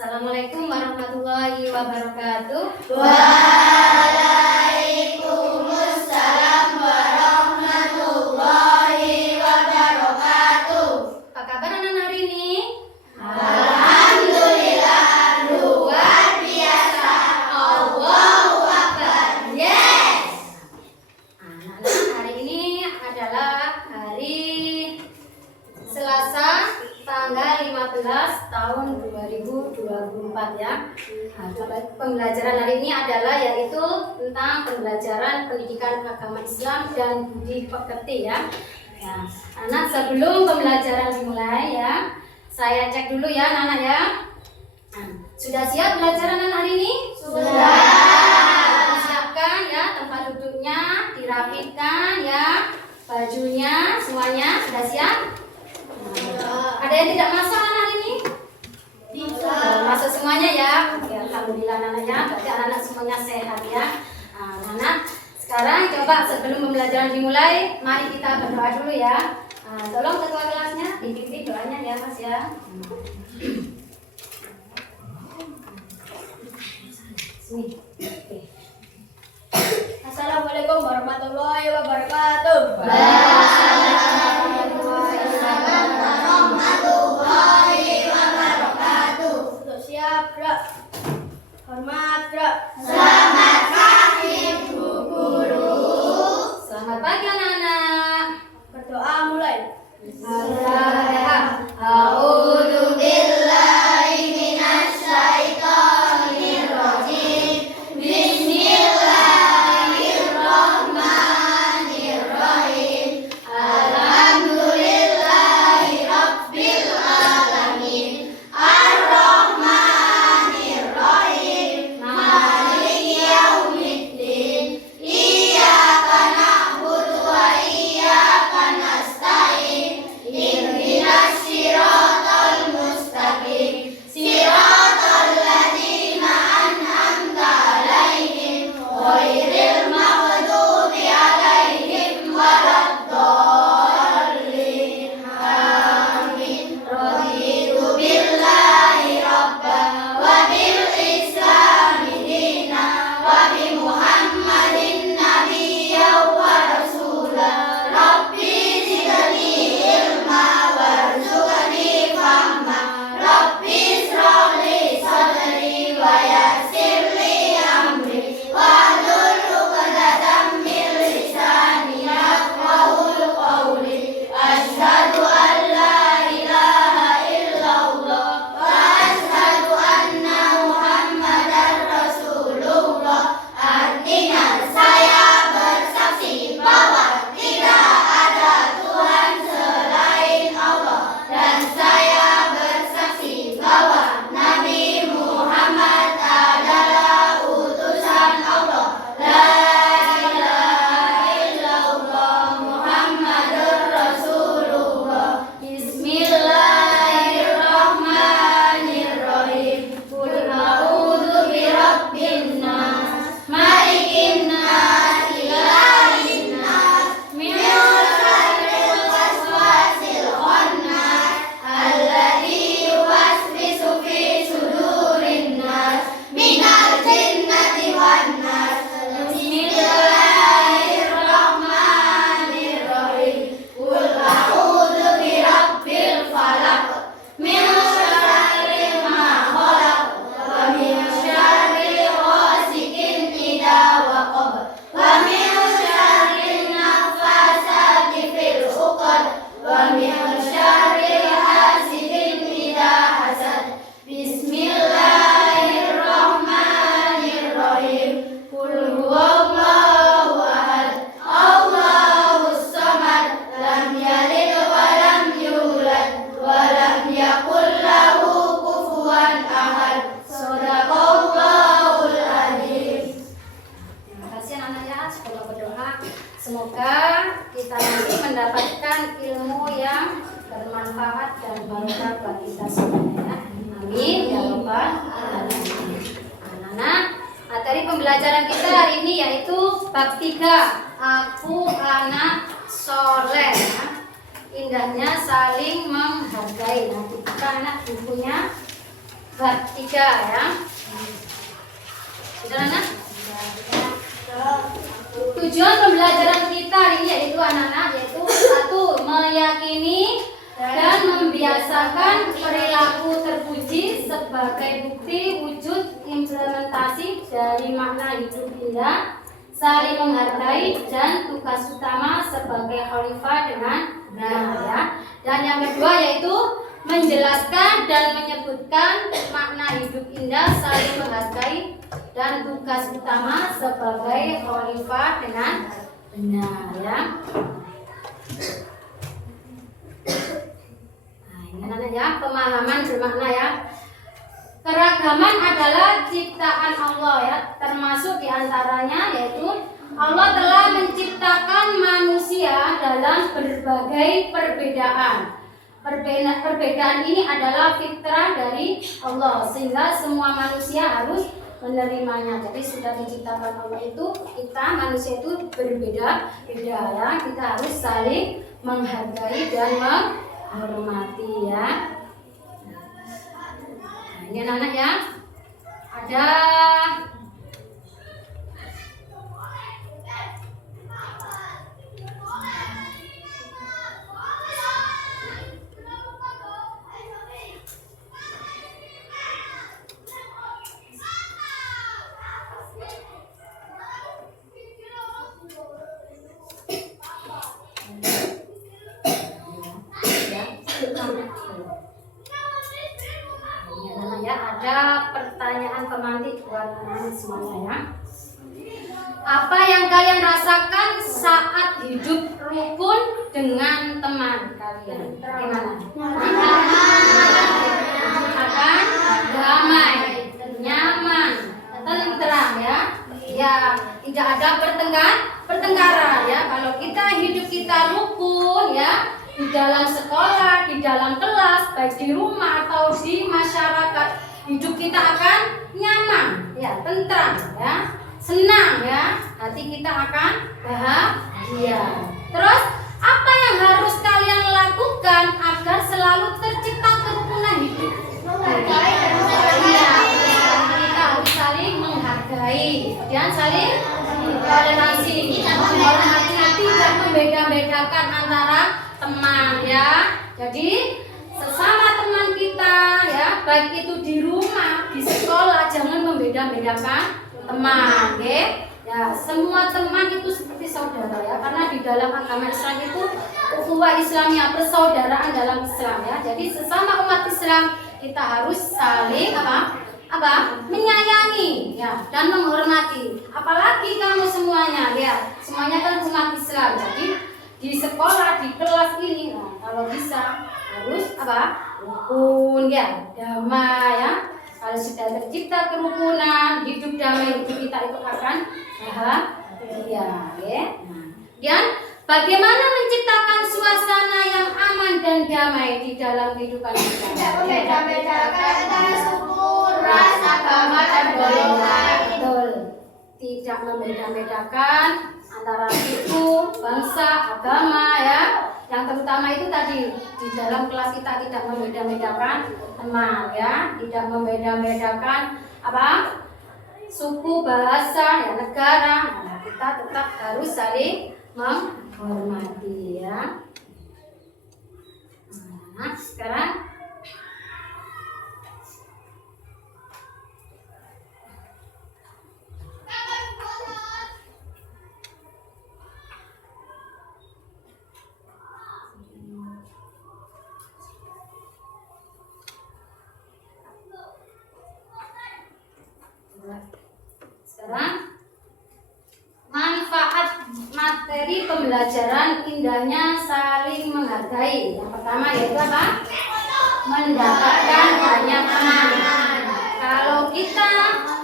Assalamualaikum warahmatullahi wabarakatuh. Waalaikumsalam warahmatullahi wabarakatuh. Apa kabar anak hari ini? Alhamdulillah, luar biasa. Allahu Akbar. Yes. Anak-anak, hari ini adalah hari Selasa tanggal 15 tahun 2024 ya. Pembelajaran hari ini adalah yaitu tentang pembelajaran pendidikan agama Islam dan budi pekerti ya. Ya, anak sebelum pembelajaran dimulai ya, saya cek dulu ya anak-anak ya. Sudah siap belajar anak hari ini? Sudah. Siapkan ya tempat duduknya, dirapikan ya, bajunya semuanya sudah siap? Ada yang tidak masuk anak ini? Masuk semuanya ya. Oke, alhamdulillah anak-anaknya. Berarti anak-anak semuanya sehat ya. Nah, anak-anak, sekarang coba sebelum pembelajaran dimulai, mari kita berdoa dulu ya. Tolong ketua kelasnya dipimpin doanya ya Mas ya. Sini. Oke. Assalamualaikum warahmatullahi wabarakatuh. Siap, Gerak. Hormat, Gerak. Selamat pagi, Bu Guru. Selamat pagi anak-anak. Berdoa mulai. A'udzu billahi minasyaitonir rajim. Bismillahirrahmanirrahim. Alhamdulillahi rabbil alamin. Ar-Rahmanir Rahim. Maliki yaumiddin. Iyyaka na'budu wa iyyaka nasta'in. Ihdinas siratal mustaqim. Siratal ladzina an'amta 'alaihim ghairil maghdubi 'alaihim waladdallin. Amin. Raditu billahi rabban wa bil islami dinan wa bi Muhammadin nabiyyan wa rasulan. Rabbi zidni ilma warzuqni fahma. Rabbi ishrah li sadri wa yassir li amri wahlul 'uqdatam min lisani yafqahul qawli. Asyhadu an la ilaha illallah wa asyhadu anna Muhammadar Rasulullah. Artinya saya bersaksi bahwa tidak ada Tuhan selain Allah, dan saya bersaksi bahwa Nabi Muhammad adalah utusan Allah. La ilaha illallah Muhammadur Rasulullah. Bismillahirrahmanirrahim. Qul a'udzu birabbin nas, malikin nas, ilahin nas, min syarril waswasil khannas, alladzi yuwaswisu fi sudurin nas, minal jinnati wan nas. Bismillahirrahmanirrahim. Qul a'udzu birabbil falaq, min syarri ma khalaq, wa min syarri ghasikin idza waqab, wa min syarri naffasati fil 'uqad, wa min syarri hasidin idza hasad. Bismillahirrahmanirrahim. Qul huwallahu ahad, Allahus samad, lam yalid wa lam yulad, wa lam yakul lahu kufuwan ahad. Shadaqallahul adzim. Terima kasih anak-anak ya, semoga berdoa. Semoga kita nanti mendapatkan ilmu yang bermanfaat dan barokah buat kita semuanya ya. Amin ya rabbal alamin. Anak-anak, materi pembelajaran kita hari ini yaitu bab 3, aku anak soleh ya. Indahnya saling menghargai. Nanti kita anak bukunya bab 3 ya. Sudah anak? Tujuan pembelajaran kita hari ini yaitu anak-anak yaitu 1. Meyakini dan membiasakan perilaku terpuji sebagai bukti wujud implementasi dari makna hidup indah, saling menghargai dan tugas utama sebagai khalifah dengan benar ya. Dan yang kedua yaitu menjelaskan dan menyebutkan makna hidup indah, saling menghargai dan tugas utama sebagai khalifah dengan benar ya. Nah, ini anak ya, pemahaman bermakna ya. Keragaman adalah ciptaan Allah ya, termasuk diantaranya yaitu Allah telah menciptakan manusia dalam berbagai perbedaan. Perbedaan ini adalah fitrah dari Allah sehingga semua manusia harus menerimanya. Jadi sudah diciptakan Allah itu kita manusia itu berbeda-beda ya. Kita harus saling menghargai dan menghormati ya. Nah, ini anak-anak ya. Ada ada pertanyaan pemantik buat anak-anak semuanya ya. Apa yang kalian rasakan saat hidup rukun dengan teman kalian? Bagaimana? Akan damai, nyaman, tentram ya. Ya, tidak ada pertengkaran ya. Kalau kita hidup kita rukun ya, di dalam sekolah, di dalam kelas, baik di rumah atau di masyarakat, hidup kita akan nyaman, ya, tentram, ya, senang, ya, hati kita akan bahagia. Terus apa yang harus kalian lakukan agar selalu tercipta kerukunan hidup? Kita harus saling menghargai, dan saling toleransi, menghormati, tidak membeda-bedakan antara teman ya. Jadi sesama teman kita ya, baik itu di rumah, di sekolah, jangan membeda-bedakan teman ya. Semua teman itu seperti saudara ya, karena di dalam agama Islam itu ukhuwah Islamiyah, persaudaraan dalam Islam ya. Jadi sesama umat Islam kita harus saling menyayangi ya, dan menghormati. Apalagi kamu semuanya ya, semuanya kan umat Islam. Jadi di sekolah, di kelas ini, nah, kalau bisa harus rukun ya, damai ya. Kalau sudah tercipta kerukunan, hidup damai, hidup kita itu akan bahagia ya. Nah, dan bagaimana menciptakan suasana yang aman dan damai di dalam kehidupan kita? Tidak membeda-bedakan antara suku, ras, agama, dan golongan. Betul. Tidak membeda-bedakan antara suku, bangsa, agama ya. Yang terutama itu tadi di dalam kelas kita tidak membeda-bedakan teman ya, tidak membeda-bedakan suku, bahasa, ya, negara. Nah, kita tetap harus saling menghormati ya. Nah, sekarang manfaat materi pembelajaran indahnya saling menghargai. Yang pertama yaitu apa? Mendapatkan banyak teman. Kalau kita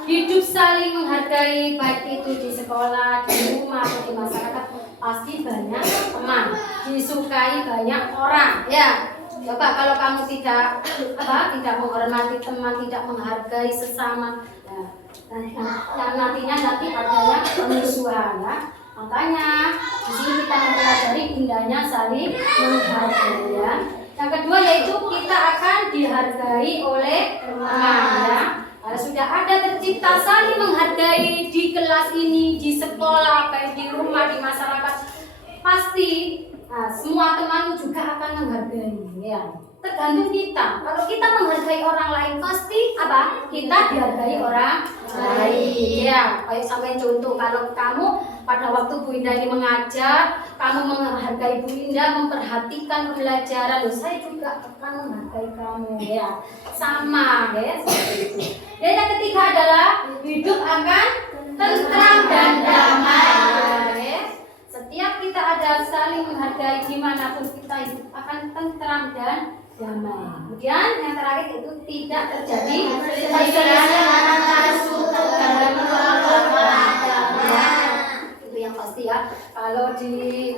hidup saling menghargai, baik itu di sekolah, di rumah, atau di masyarakat, pasti banyak teman, disukai banyak orang ya. Coba kalau kamu tidak menghormati teman, tidak menghargai sesama, nantinya adanya permusuhan ya. Makanya di sini kita mempelajari indahnya saling menghargai ya. Yang kedua yaitu kita akan dihargai oleh teman ada tercipta saling menghargai di kelas ini, di sekolah, baik di rumah, di masyarakat, pasti semua temanmu juga akan menghargai, ya. Tergantung kita. Kalau kita menghargai orang lain, pasti apa? Kita dihargai orang lain. Ya, kayak sampai contoh, kalau kamu pada waktu Bu Indah ini mengajar, kamu menghargai Bu Indah, memperhatikan pembelajaran, loh, saya juga akan menghargai kamu, ya. Sama, ya, seperti itu. Dan yang ketiga adalah hidup akan tentram dan damai. Ya. Setiap kita ada saling menghargai, dimanapun kita hidup akan tentram dan damai. Kemudian yang terakhir itu tidak terjadi perselisihan antara suku dan agama. Itu yang pasti ya. Kalau di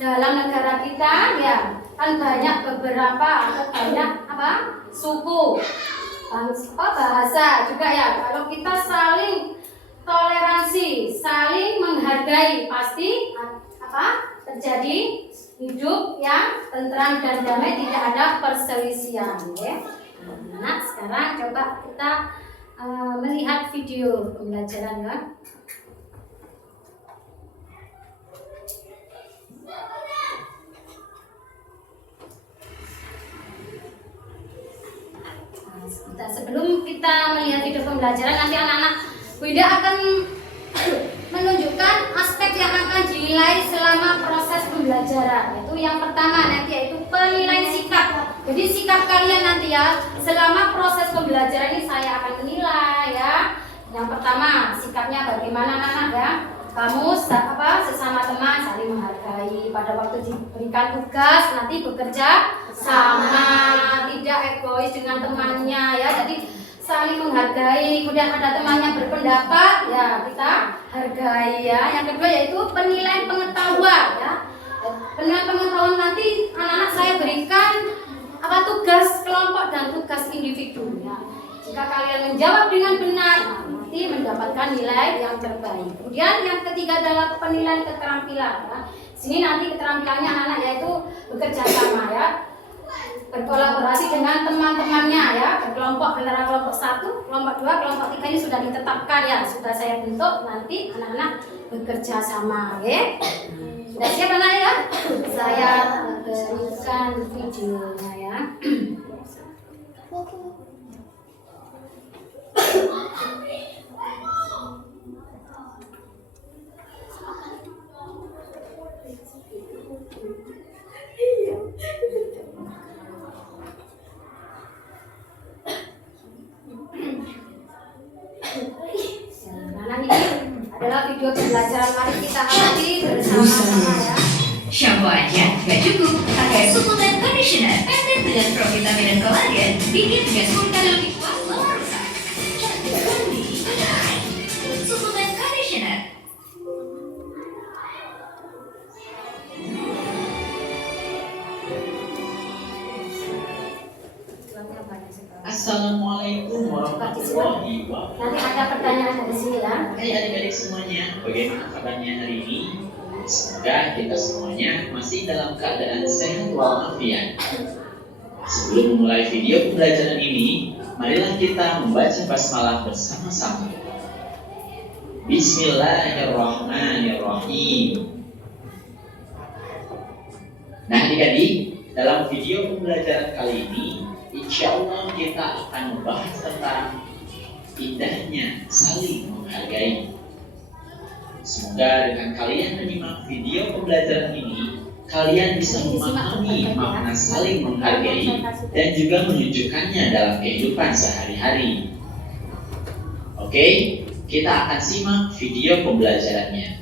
dalam negara kita ya kan banyak beberapa atau banyak apa suku, bahasa juga ya. Kalau kita saling toleransi, saling menghargai, pasti apa terjadi hidup yang tentram dan damai, tidak ada perselisihan, ya. Nah, sekarang coba kita melihat video pembelajaran, ya. Sebelum kita melihat video pembelajaran, nanti anak-anak Bu Indah akan menunjukkan aspek yang akan dinilai selama proses pembelajaran. Itu yang pertama nanti yaitu penilaian sikap. Jadi sikap kalian nanti ya selama proses pembelajaran ini saya akan menilai ya. Yang pertama sikapnya bagaimana anak-anak ya. Kamu sesama teman saling menghargai, pada waktu diberikan tugas nanti bekerja sama, tidak egois dengan temannya ya. Jadi saling menghargai. Kemudian ada temannya berpendapat ya kita hargai ya. Yang kedua yaitu penilaian pengetahuan ya. Penilaian pengetahuan nanti anak-anak saya berikan tugas kelompok dan tugas individu ya. Jika kalian menjawab dengan benar, nanti mendapatkan nilai yang terbaik. Kemudian yang ketiga adalah penilaian keterampilan ya. Sini nanti keterampilannya anak-anak yaitu bekerja sama ya, berkolaborasi dengan teman-temannya ya, berkelompok antara kelompok 1, kelompok 2, kelompok 3 ini sudah ditetapkan ya, sudah saya bentuk, nanti anak-anak bekerja sama ya. Sudah siap anak ya? Saya berikan videonya ya. Adalah video pembelajaran, mari kita amati bersama-sama ya. Shampoo aja gak cukup, pakai suplemen conditioner patent dengan provitamin dan kolagen, bikin dengan kulit lebih kuat lawan rusak. Cantik mandi, benar. Suplemen conditioner. Assalamualaikum warahmatullahi wabarakatuh. Nanti ada pertanyaan dari sini ya. Hai adik-adik semuanya, bagaimana kabarnya hari ini? Semoga kita semuanya masih dalam keadaan sehat walafiat. Sebelum memulai video pembelajaran ini, marilah kita membaca basmalah bersama-sama. Bismillahirrahmanirrahim. Nah adik-adik, dalam video pembelajaran kali ini, insya Allah kita akan membahas tentang indahnya saling menghargai. Semoga dengan kalian menyimak video pembelajaran ini, kalian bisa memahami makna saling menghargai dan juga menunjukkannya dalam kehidupan sehari-hari. Oke, kita akan simak video pembelajarannya.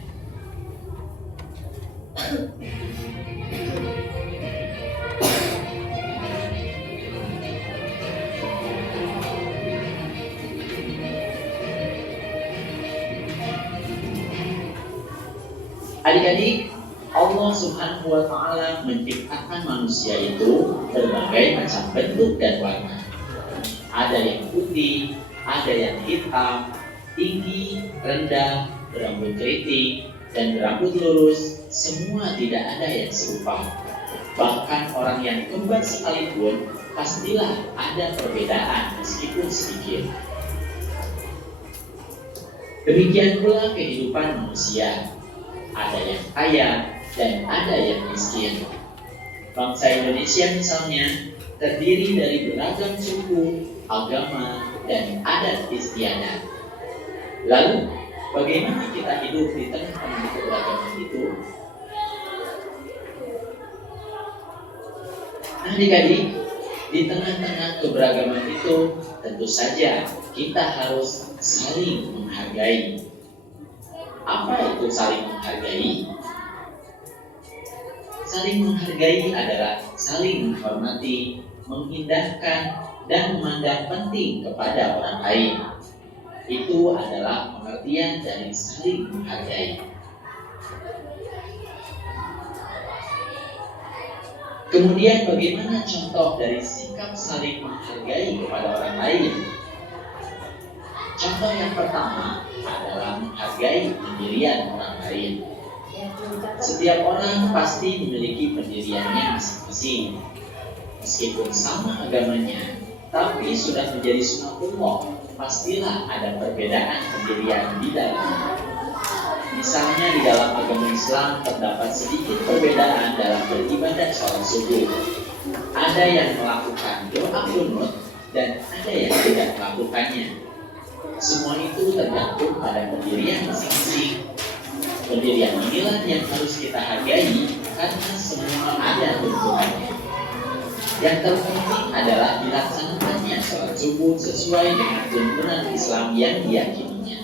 Adik-adik, Allah Subhanahu wa Ta'ala menciptakan manusia itu berbagai macam bentuk dan warna. Ada yang putih, ada yang hitam, tinggi, rendah, berambut keriting, dan berambut lurus. Semua tidak ada yang serupa. Bahkan orang yang kembar sekalipun pastilah ada perbedaan meskipun sedikit. Demikian pula kehidupan manusia. Ada yang kaya dan ada yang miskin. Bangsa Indonesia misalnya terdiri dari beragam suku, agama, dan adat istiadat. Lalu, bagaimana kita hidup di tengah-tengah keberagaman itu? Adik-adik, di tengah-tengah keberagaman itu tentu saja kita harus saling menghargai. Apa itu saling menghargai? Saling menghargai adalah saling menghormati, mengindahkan, dan memandang penting kepada orang lain. Itu adalah pengertian dari saling menghargai. Kemudian bagaimana contoh dari sikap saling menghargai kepada orang lain? Contoh yang pertama adalah menghargai pendirian orang lain. Setiap orang pasti memiliki pendiriannya masing-masing. Meskipun sama agamanya, tapi sudah menjadi sunatullah, pastilah ada perbedaan pendirian di dalamnya. Misalnya di dalam agama Islam terdapat sedikit perbedaan dalam beribadah sholat subuh. Ada yang melakukan doa kunut dan ada yang tidak melakukannya. Semua itu tergantung pada pendirian masing-masing. Pendirian inilah yang harus kita hargai karena semua ada tuntunannya. Yang terpenting adalah dilaksanakannya sholat subuh sesuai dengan tuntunan Islam yang diyakininya.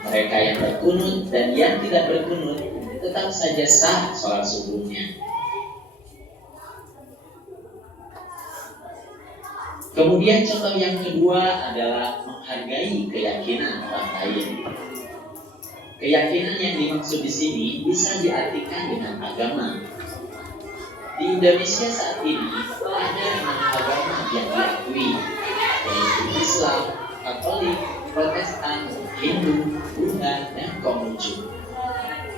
Mereka yang berkunut dan yang tidak berkunut tetap saja sah sholat subuhnya. Kemudian contoh yang kedua adalah menghargai keyakinan orang lain. Keyakinan yang dimaksud di sini bisa diartikan dengan agama. Di Indonesia saat ini ada 6 agama yang diakui, yaitu Islam, Katolik, Protestan, Hindu, Buddha, dan Konghucu.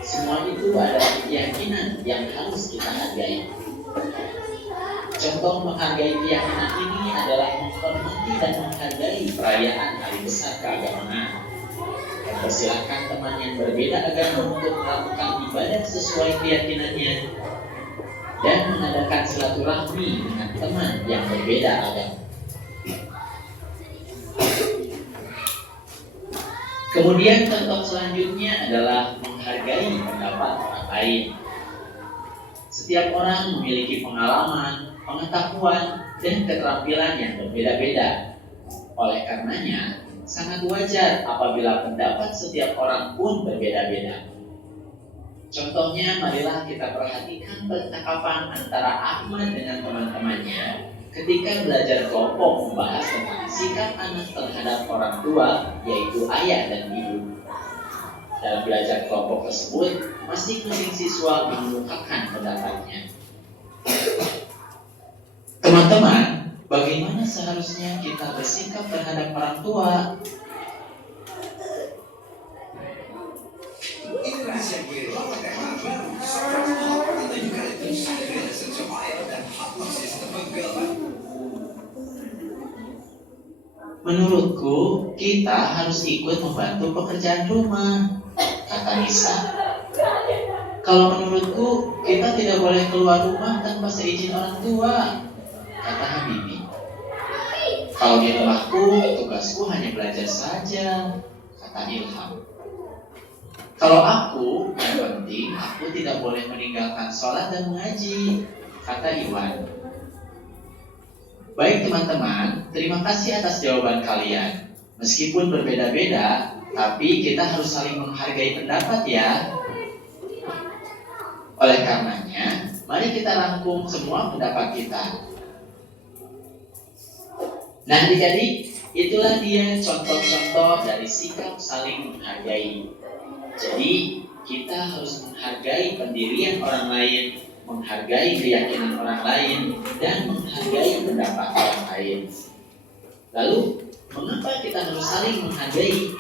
Semua itu adalah keyakinan yang harus kita hargai. Contoh menghargai keyakinan ini adalah menghormati dan menghargai perayaan hari besar keagamaan. Mempersilahkan teman yang berbeda agama untuk melakukan ibadah sesuai keyakinannya dan mengadakan silaturahmi dengan teman yang berbeda agama. Kemudian contoh selanjutnya adalah menghargai pendapat orang lain. Setiap orang memiliki pengalaman, pengetahuan, dan keterampilan yang berbeda-beda. Oleh karenanya, sangat wajar apabila pendapat setiap orang pun berbeda-beda. Contohnya, marilah kita perhatikan percakapan antara Ahmad dengan teman-temannya ketika belajar kelompok membahas tentang sikap anak terhadap orang tua, yaitu ayah dan ibu. Dalam belajar kelompok tersebut, masing-masing siswa mengemukakan pendapatnya. Teman-teman, bagaimana seharusnya kita bersikap terhadap orang tua? Menurutku, kita harus ikut membantu pekerjaan rumah, kata Nisa. Kalau menurutku, kita tidak boleh keluar rumah tanpa seizin orang tua, kata Habibi. Kalau di rumahku, tugasku hanya belajar saja, kata Ilham. Kalau aku, yang penting aku tidak boleh meninggalkan sholat dan mengaji, kata Iwan. Baik teman-teman, terima kasih atas jawaban kalian. Meskipun berbeda-beda, tapi kita harus saling menghargai pendapat ya. Oleh karenanya, mari kita rangkum semua pendapat kita. Nah adik-adik, itulah dia contoh-contoh dari sikap saling menghargai. Jadi, kita harus menghargai pendirian orang lain, menghargai keyakinan orang lain, dan menghargai pendapat orang lain. Lalu, mengapa kita harus saling menghargai?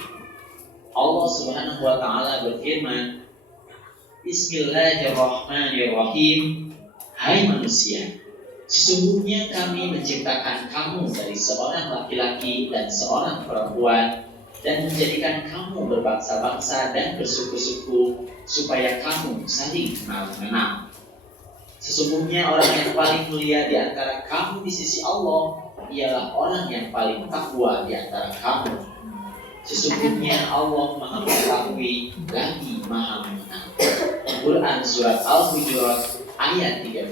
Allah Subhanahu wa Ta'ala berfirman, Bismillahirrahmanirrahim. Hai manusia, sesungguhnya kami menciptakan kamu dari seorang laki-laki dan seorang perempuan, dan menjadikan kamu berbangsa-bangsa dan bersuku-suku supaya kamu saling kenal-mengenal. Sesungguhnya orang yang paling mulia di antara kamu di sisi Allah ialah orang yang paling takwa di antara kamu. Sesungguhnya Allah Maha Mengetahui lagi Maha Mengenal. Quran Surat Al-Hujurat ayat 13.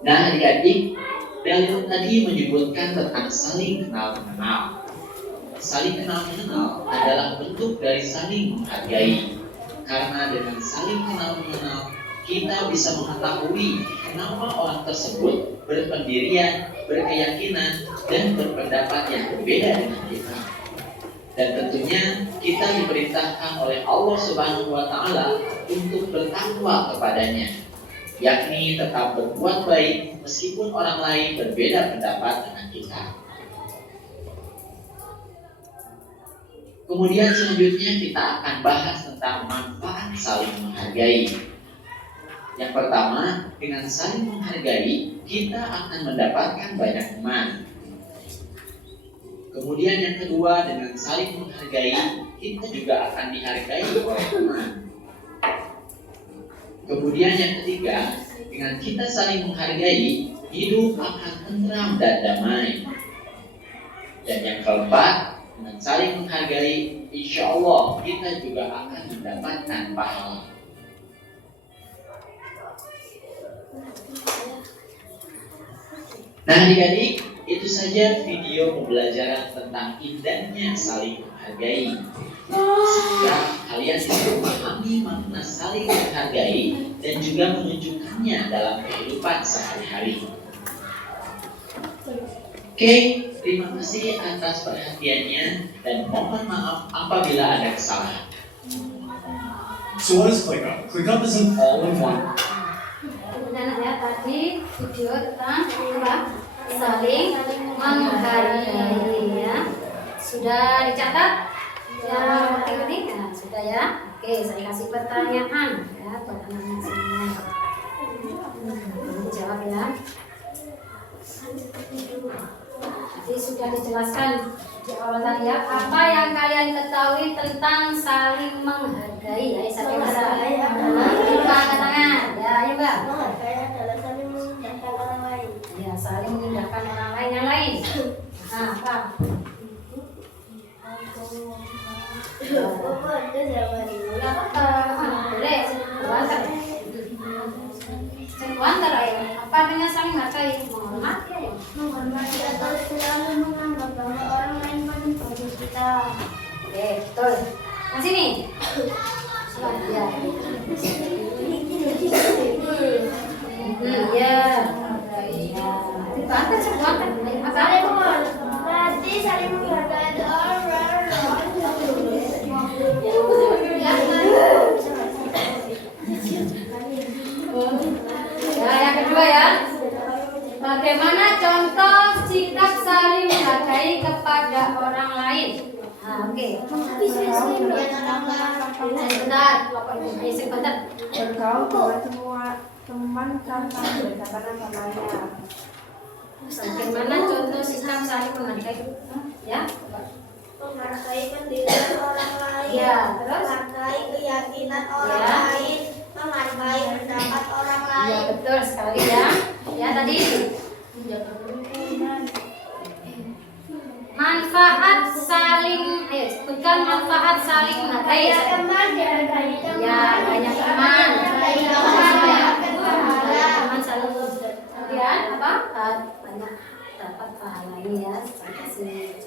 Nah adik-adik, dalil tadi menyebutkan tentang saling kenal-mengenal. Saling kenal-mengenal adalah bentuk dari saling menghargai. Karena dengan saling kenal-mengenal, kita bisa mengetahui kenapa orang tersebut berpendirian, berkeyakinan, dan berpendapat yang berbeda dengan kita. Dan tentunya kita diperintahkan oleh Allah Subhanahu wa Ta'ala untuk bertakwa kepadanya, yakni tetap berbuat baik meskipun orang lain berbeda pendapat dengan kita. Kemudian selanjutnya kita akan bahas tentang manfaat saling menghargai. Yang pertama, dengan saling menghargai, kita akan mendapatkan banyak teman. Kemudian yang kedua, dengan saling menghargai, kita juga akan dihargai oleh teman. Kemudian yang ketiga, dengan kita saling menghargai, hidup akan tenteram dan damai. Dan yang keempat, dengan saling menghargai, insya Allah kita juga akan mendapatkan pahala. Nah adik-adik, itu saja video pembelajaran tentang indahnya saling menghargai. Semoga kalian bisa memahami makna saling menghargai dan juga menunjukkannya dalam kehidupan sehari-hari. Oke, terima kasih atas perhatiannya dan mohon maaf apabila ada kesalahan. So what is ClickUp? ClickUp is an all-in-one. Kemudian ya tadi video tentang apa? Saling menghargai ya. Sudah dicatat? Ya, ketik nah, sudah ya. Oke, saya kasih pertanyaan ya buat anak-anak semua. Jawab ya. Jadi sudah dijelaskan di awal tadi ya. Apa yang kalian ketahui tentang saling menghargai? Ayo saya bisa. Buka angkat tangan. Ya, ayo Mbak. Menghargai adalah saling mengindahkan orang lain. Ya, saling mengindahkan orang lain yang lain. Nah, apa? Boleh. Wanter ayo. Apa artinya saling menghargai? Menghormati ayo. Menghormati atau selalu menganggap bahwa orang lain paling bagus kita. Oke, betul. Nah sini. Ya. Ya. Banter sebuah kan. Apa? Berarti saling menghargai orang Ya, yang kedua ya. Bagaimana contoh sikap saling menghargai kepada orang lain? Nah, oke. Sebentar, sebentar. Bergaul dengan semua teman tanpa membedakan agamanya. Bagaimana contoh sikap saling menghargai? Ya. menghargai pendirian orang lain, Ya, terus? menghargai keyakinan orang Ya. lain, menghargai pendapat orang lain. Ya, betul sekali ya. Ya, tadi manfaat saling, sebutkan manfaat saling menghargai. Banyak teman dihargai teman. Ya, banyak teman. Dihargai teman, dapat pahala. Teman saling kemudian apa? Banyak dapat pahala ini ya. Saya kasih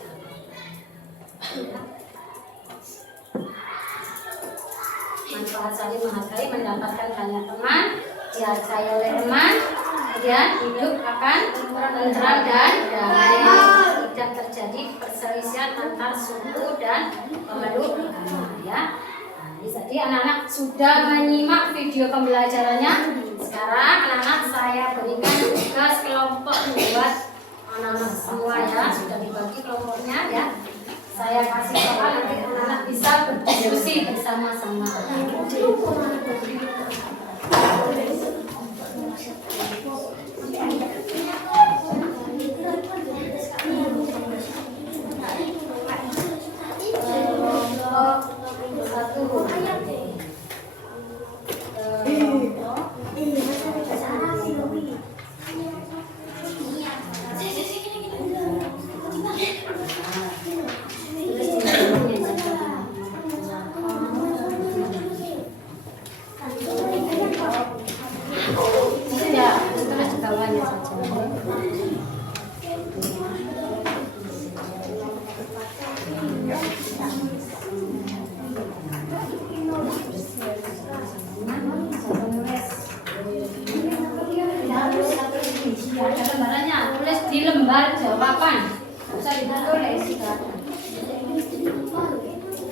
manfaat saling menghargai, mendapatkan banyak teman, dihargai oleh teman, kemudian hidup akan tentram dan damai, tidak terjadi perselisihan antar suku dan pemeluk agama ya. Nah, ini tadi anak-anak sudah menyimak video pembelajarannya. Sekarang anak-anak saya berikan tugas kelompok buat anak-anak semua ya, sudah dibagi kelompoknya ya. Saya kasih soal nanti anak-anak bisa berdiskusi bersama-sama. bawahnya saja. Ada lembarannya, tulis di lembar jawaban. Bisa ditulis.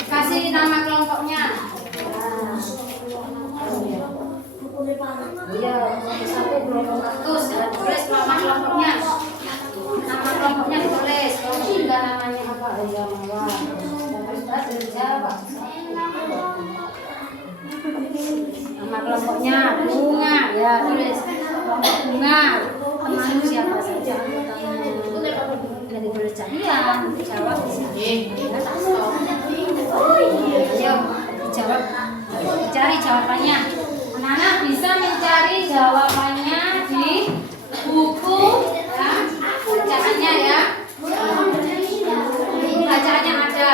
Kasih nama kelompoknya. Iya, satu kelompok 100. Tulis nama kelompoknya. Nama kelompoknya ditulis. Kalau enggak namanya apa? Ya, mawar. Sudah dijawab. Nama kelompoknya bunga. Ya, tulis kelompok bunga. Teman siapa saja anggotanya. Jadi tulis jadian. Jawab di sini. Ayo, dijawab. Cari jawabannya. Anak-anak bisa mencari jawabannya di buku ya, bacaannya ya. Bacaannya ada.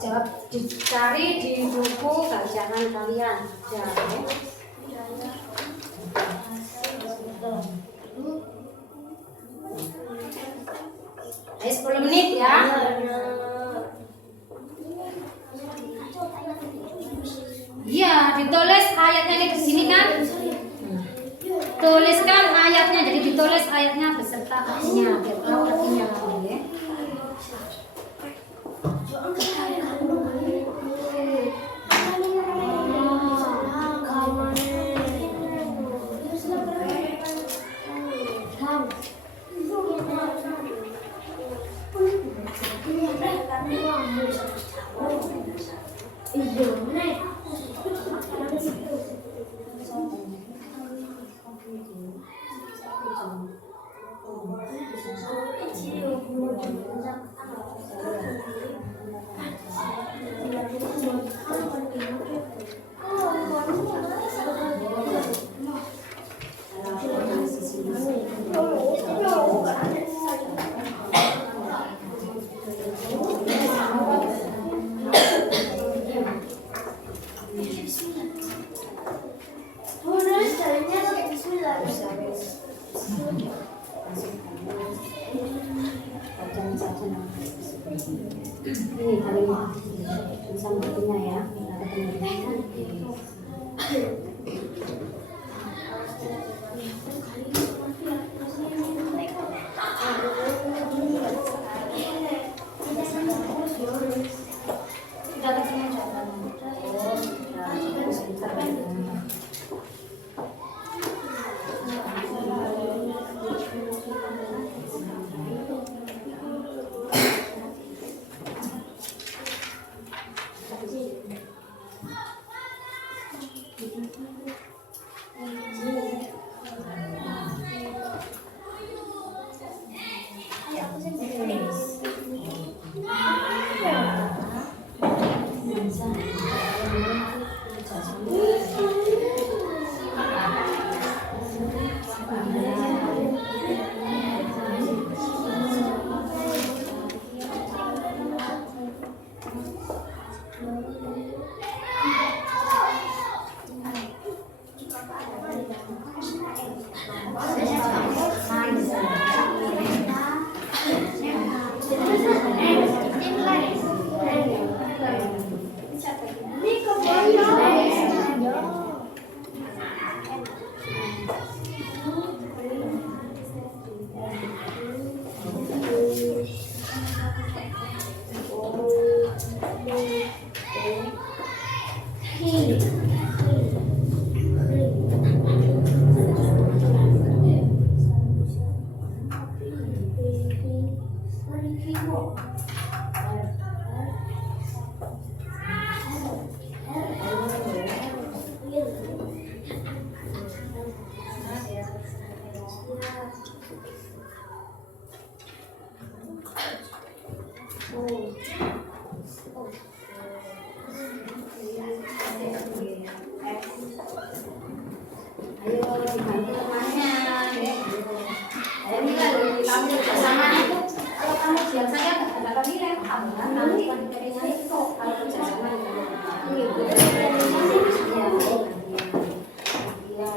Jawab dicari di buku bacaan kalian. Jawab. 10 menit ya. Iya, ditulis ayatnya ini di sini kan? Tuliskan ayatnya, jadi ditulis ayatnya beserta artinya, biar tahu artinya ya. Ini kalimat sama artinya ya. Kita ketemu jawabannya. Ayo dibantu temannya, deh. Ayo Mila, kamu bersama itu. Kalau kamu diam saja nggak ada kami lempar kan nanti keringnya itu kalau kerjasama gitu. Iya.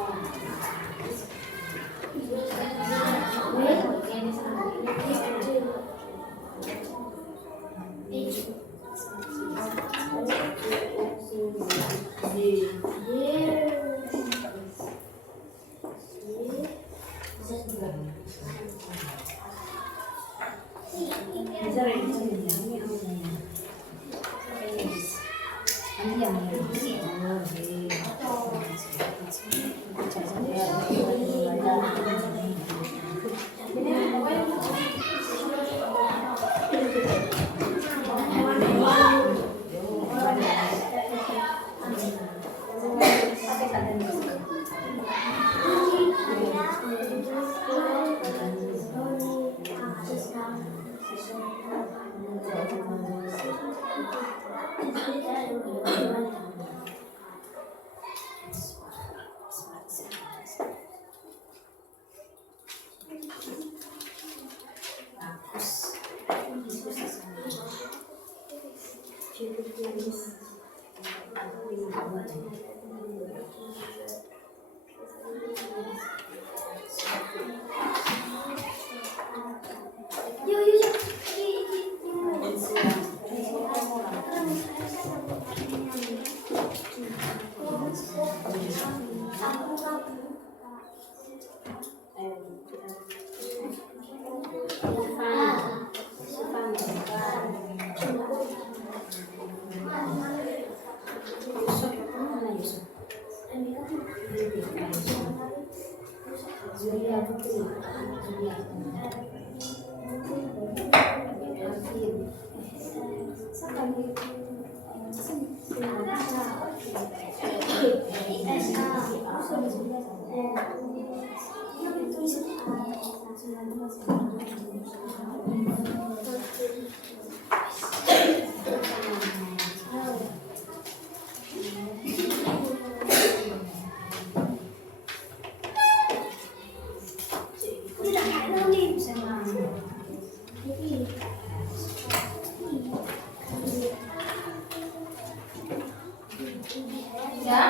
Ya,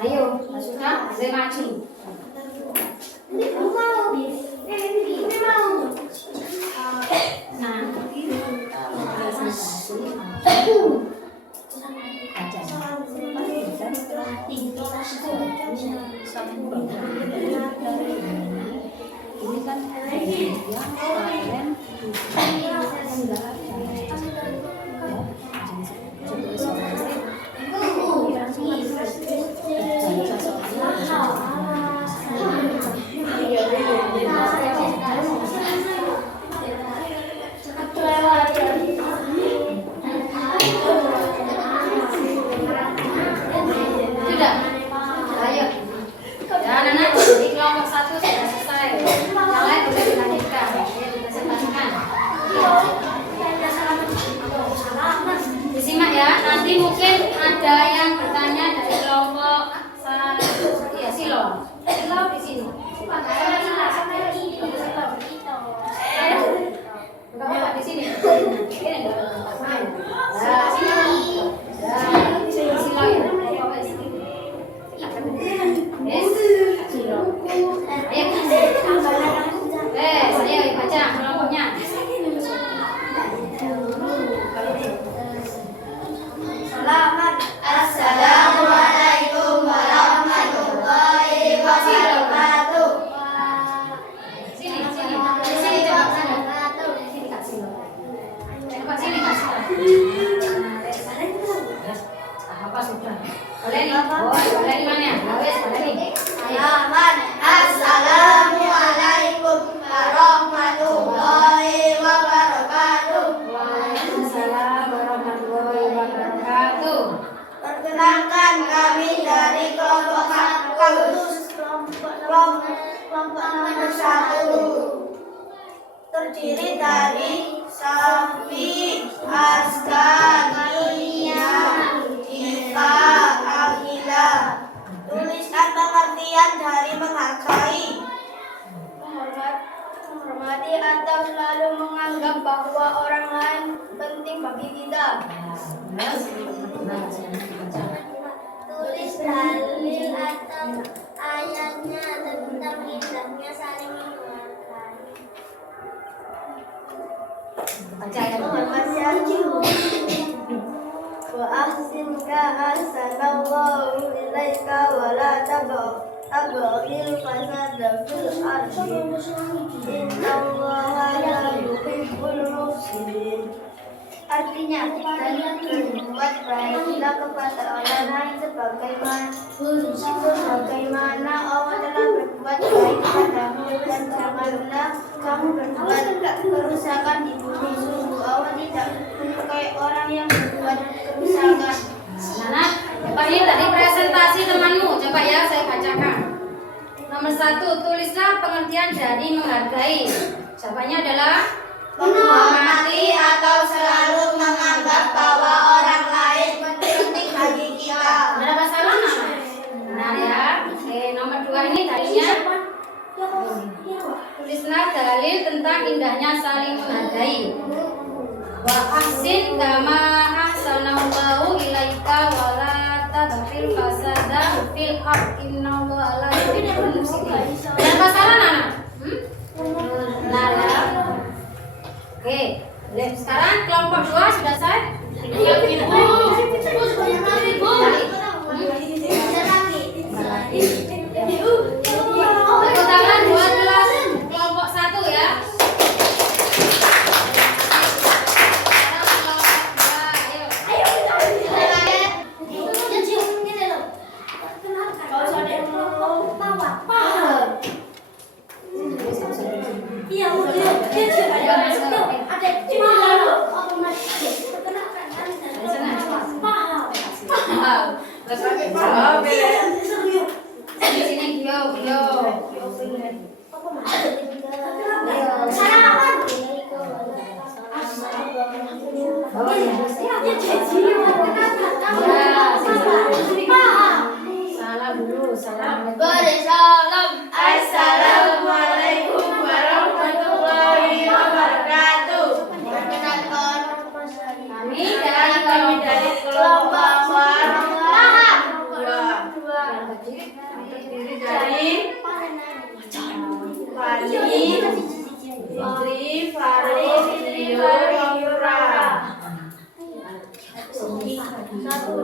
Ayo, sudah, boleh maju. Sudah. Ayo. Ya, anak-anak, di kelompok 1 sudah selesai. Yang lain boleh dilanjutkan. Ya, dipresentasikan. Disimak ya. Nanti mungkin ada yang bertanya dari kelompok iya, Silo. Silo di sini. Bapak di sini. Ini nah, sini. Silo ya. Yes. Ayo. Saya baca kelompoknya. Assalamualaikum warahmatullahi wabarakatuh. Sini coba sini. Coba sini apa sudah? Boleh nih. Boleh di mana? Boleh nih. Assalamualaikum warahmatullahi wabarakatuh. Waalaikumsalam warahmatullahi wabarakatuh. Perkenalkan kami dari kelompok kampus kelompok nomor 1. Terdiri dari Safi, Askania, Diva, Akila. Tuliskan pengertian dari menghargai. Menghormati atau selalu menganggap bahwa orang lain penting bagi kita. Tulis dalil atau ayatnya tentang indahnya saling menghargai. Wa ahsinka ahsanallahu ilaika wa la tabghil fasada fil ardi innallaha la yuhibbul mufsidin. Artinya, kalian berbuat baiklah kepada orang lain sebagaimana Allah telah berbuat baik kepadamu, dan janganlah kamu berbuat kerusakan di bumi. Sungguh Allah tidak menyukai orang yang berbuat kerusakan. Nah, coba ini tadi presentasi temanmu. Coba ya saya bacakan. Nomor 1, tulislah pengertian dari menghargai. Jawabannya adalah Menghormati atau selalu menganggap bahwa orang lain penting bagi kita. Ada masalah nggak? Benar ya. Oke, nomor 2 ini dalilnya. Tulislah dalil tentang indahnya saling menghargai. Wa ahsin kama ahsanallahu ilaika wa la tabghil fasada fil ardi innallaha la yuhibbul mufsidin. Ada masalah nana? Benar ya. Oke, Sekarang kelompok 2 sudah selesai? Tepuk tangan buat kelas kelompok 1 ya. Sekarang kelompok 2, ayo. Sini Gio. Salam dulu, salam. Assalamualaikum warahmatullahi wabarakatuh. Kami dari kelompok Terdiri dari Fitri, Farid, Rio, Yura.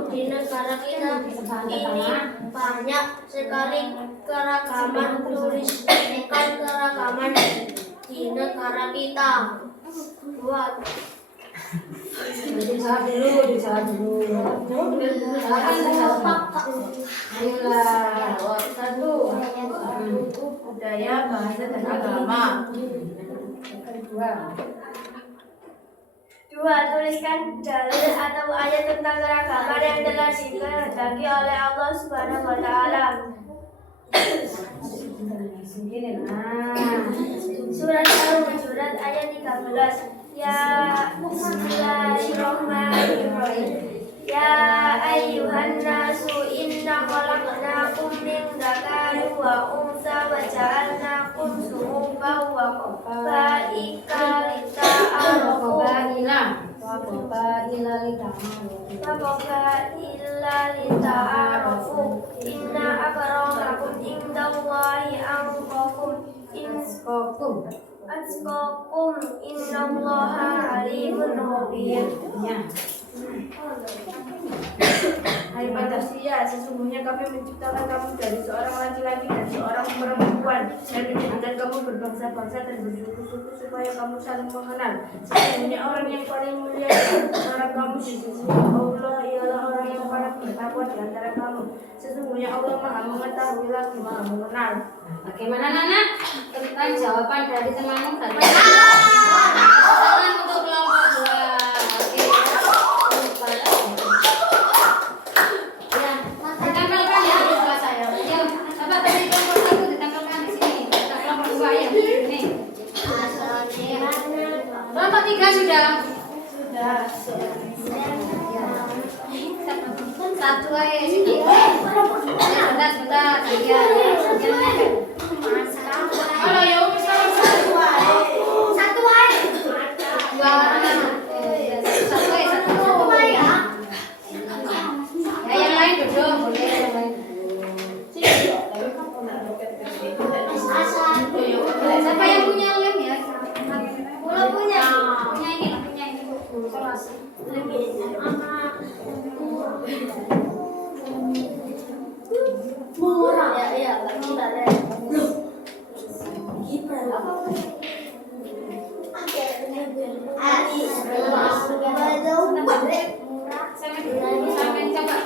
Di negara kita ini banyak sekali keragaman tulisan keragaman di negara kita. Buat dijawab dulu. Ayolah, satu. Budaya, bahasa, dan agama. Dua, tuliskan dalil atau ayat tentang keragaman yang telah dikehendaki oleh Allah Subhanahu wa Ta'ala. Surat Al-Hujurat ayat 13. Ya Bismillahirrahmanirrahim. Ya ayyuhan nasu inna khalaqnakum min dzakarin wa untha wa ja'alnakum syu'uban wa qabaila lita'arafu. Inna akramakum indallahi atqakum innallaha alimun khabir. Hai manusia, sesungguhnya kami menciptakan kamu dari seorang laki-laki dan seorang perempuan dan menjadikan kamu berbangsa-bangsa dan bersuku-suku supaya kamu saling mengenal. Sesungguhnya orang yang paling mulia di antara kamu di sisi Allah ialah orang yang paling bertakwa di antara kamu. Sesungguhnya Allah Maha mengetahui lagi Maha mengenal. Bagaimana Nana tentang jawaban dari temanmu tadi? Salam untuk kelompok 2. Ya, ditempelkan ya di sebelah saya. Yuk, coba tadi kelompok 1 ditempelkan di sini. Kita kelompok 2 ya. Ini. Kelompok 3 sudah. Satu aja sini. Sebentar. Iya. Halo, yuk. Satu aja. Dua orang. Satu aja. Ya, yang lain duduk. Boleh yang lain. Siapa yang punya lem ya? Punya ini. Murah ya, kita deh. Sampai coba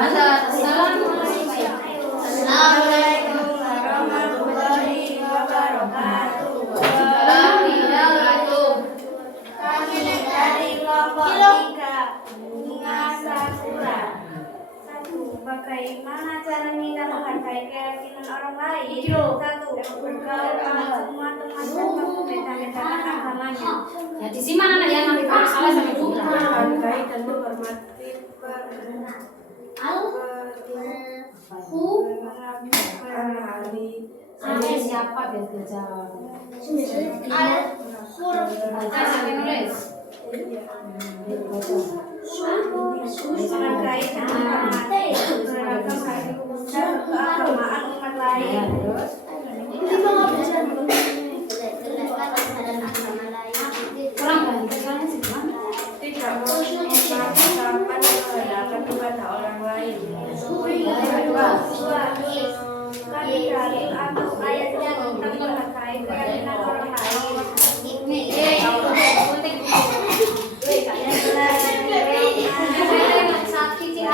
Ayo kelompok 3. Assalamualaikum warahmatullahi wabarakatuh. Kami dari kelompok 3 Bunga Sakura. 1. Bagaimana cara kita menghargai keyakinan orang lain? 1. Bergaul sama semua teman tanpa membeda-bedakan agamanya. Ya disimak anak ya, nanti kalau salah sama ibu. Menghargai dan menghormati Saya siapa dia jawab. Baca sampai nulis. Menghargai beragam hari keagamaan umat lain. Terus Kurang banyak soalnya sih, Bang. tidak mengucapkan kehendakan kepada orang lain. Kami dari atau ayatnya tentang menghargai keyakinan orang lain. Penting. Sakit sih.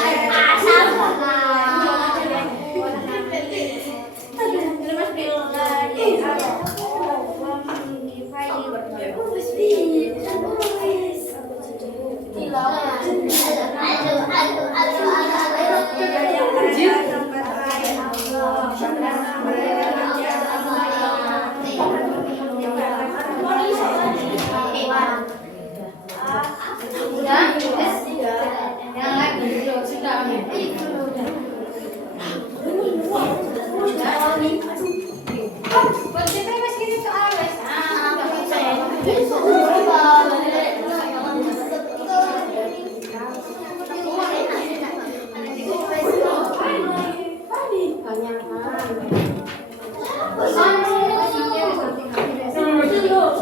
Sudah? Yang lagi dulu sudah. Buat siapa yang masih gitu soal wes?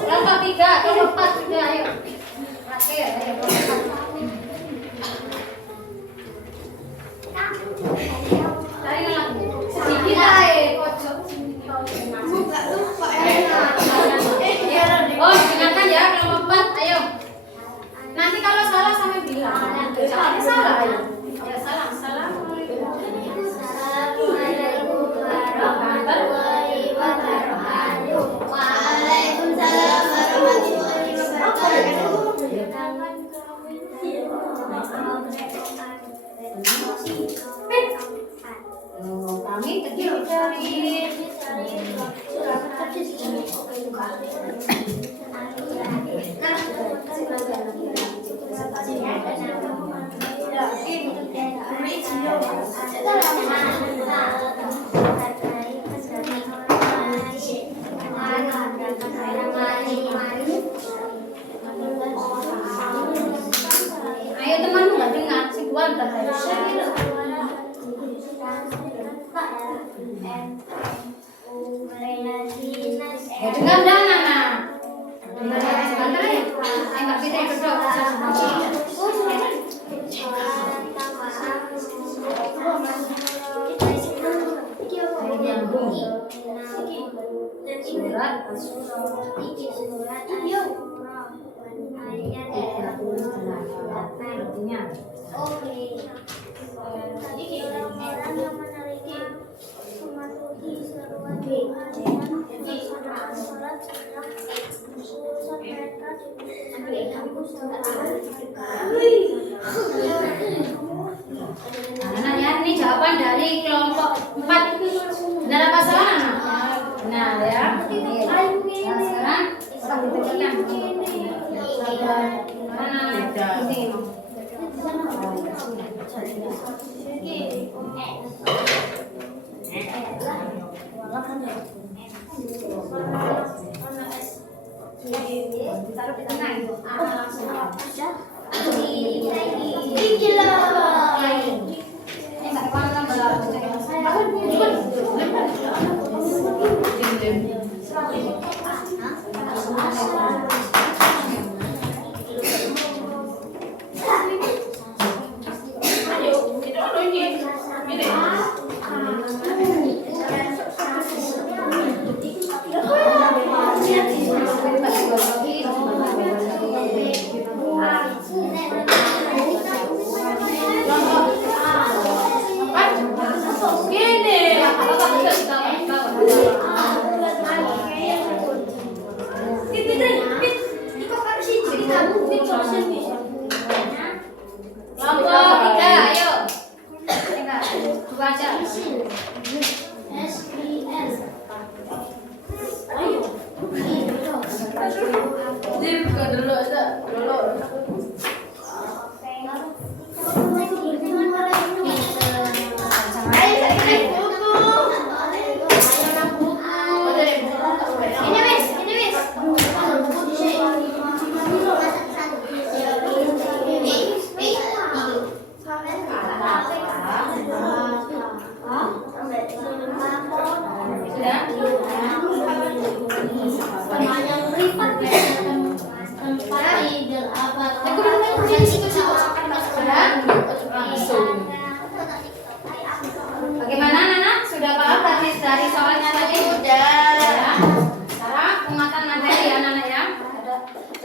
Kelompok 3, kelompok 4 sudah ayo. Oke, ayo kelompok 4. Cari lagu. Sedikit aja, pojok. Oh, dengarkan ya kelompok 4, ayo. Nanti kalau salah sampai bilang. Jangan salah, ayo. Ya salam, assalamualaikum. Waalaikumsalam warahmatullahi wabarakatuh. Kami terdiri dari ayo teman nggak dengar si Tuan ya dengar dah Nana. Sebentar ya. Ayo tak kita berdoa. Nah, ya, ini jawaban dari kelompok 4. Benar apa salah, Nana? Benar ya. Nah, sekarang kita mana? Ini. Taruh di tengah itu. Kelompok 3, ayo. Baca.